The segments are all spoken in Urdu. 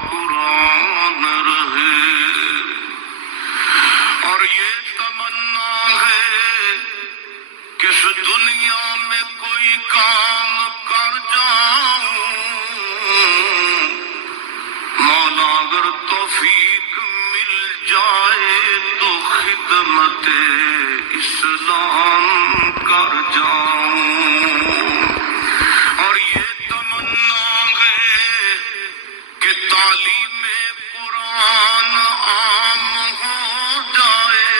قرآن رہے، اور یہ تمنا ہے کہ اس دنیا میں کوئی کام کر جاؤں، مولا اگر توفیق مل جائے تو خدمت اسلام کر جاؤں، اور یہ تمنا ہے کہ تعلیم قرآن عام ہو جائے،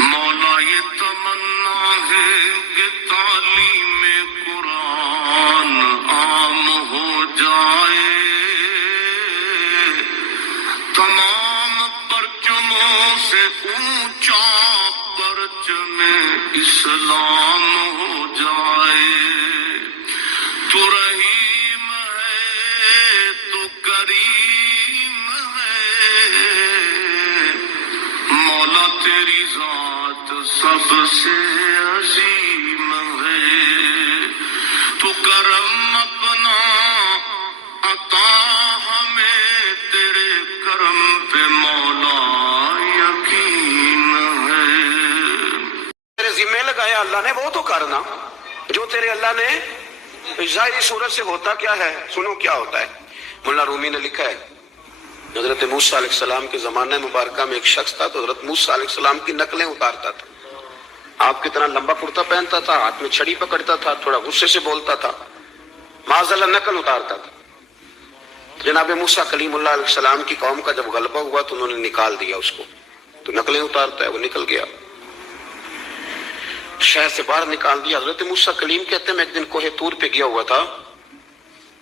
مولا یہ تمنا ہے کہ تعلیم قرآن عام ہو جائے، تمام پرچموں سے اونچا پرچم اسلام ہو جائے۔ تو رحیم ہے تو کریم ہے، مولا تیری ذات سب سے عظیم ہے، تو کرم اپنا عطا ہمیں، تیرے کرم پہ مولا یقین ہے۔ تیرے ذمہ لگایا اللہ نے وہ تو کرنا جو تیرے اللہ نے۔ ظاہری صورت سے ہوتا کیا ہے، سنو کیا ہوتا ہے۔ مولانا رومی نے لکھا ہے حضرت موسیٰ علیہ السلام کے زمانہ مبارکہ میں ایک شخص تھا، تو حضرت موسیٰ علیہ السلام کی نقلیں اتارتا تھا۔ آپ کتنا لمبا کرتا پہنتا تھا، ہاتھ میں چھڑی پکڑتا تھا، تھوڑا غصے سے بولتا تھا، معاذ اللہ نقل اتارتا تھا۔ جناب موسیٰ کلیم اللہ علیہ السلام کی قوم کا جب غلبہ ہوا تو انہوں نے نکال دیا اس کو، تو نقلیں اتارتا ہے، وہ نکل گیا، شہر سے باہر نکال دیا۔ حضرت موسیٰ کلیم کہتے ہیں میں ایک دن کوہ طور پہ گیا ہوا تھا،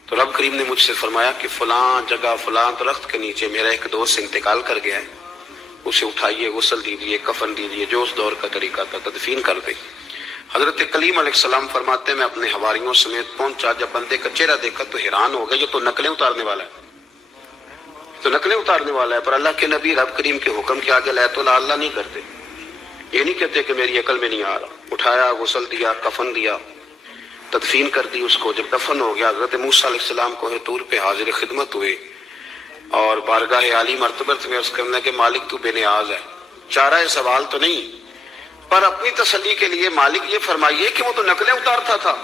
تو رب کریم نے مجھ سے فرمایا کہ فلاں جگہ فلاں درخت کے نیچے میرا ایک دوست انتقال کر گیا ہے، اسے اٹھائیے، غسل دیجیے، کفن دیجیے، جو اس دور کا طریقہ تھا، تدفین کر دے۔ حضرت کلیم علیہ السلام فرماتے ہیں میں اپنے حواریوں سمیت پہنچا، جب بندے کا چہرہ دیکھا تو حیران ہو گئے، یہ تو نقلیں اتارنے والا ہے، تو نقلیں اتارنے والا ہے۔ پر اللہ کے نبی رب کریم کے حکم کے آگے لا تو اللہ نہیں کرتے، یہ نہیں کہتے کہ میری عقل میں نہیں آ رہا۔ اٹھایا، غسل دیا، کفن دیا، تدفین کر دی اس کو۔ جب دفن ہو گیا حضرت موسیٰ علیہ السلام کوہ طور پہ حاضر خدمت ہوئے اور بارگاہ عالی مرتبت میں عرض کرنے کہ مالک تو بے نیاز ہے، چارہ سوال تو نہیں، پر اپنی تسلی کے لیے مالک یہ فرمائیے کہ وہ تو نقلیں اتارتا تھا۔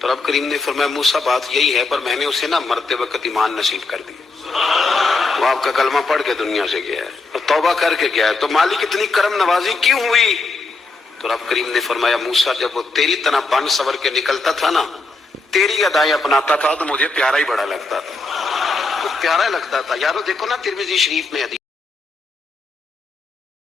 تو رب کریم نے فرمایا موسیٰ بات یہی ہے، پر میں نے اسے نہ مرتے وقت ایمان نصیب کر دی، وہ آپ کا کلمہ پڑھ کے دنیا سے گیا ہے اور توبہ کر کے گیا ہے، تو مالک اتنی کرم نوازی کیوں ہوئی؟ تو رب کریم نے فرمایا موسیٰ جب وہ تیری طرح بن سور کے نکلتا تھا نا، تیری ادائیں اپناتا تھا تو مجھے پیارا ہی بڑا لگتا تھا، پیارا لگتا تھا۔ یارو دیکھو نا ترمذی شریف میں حدیث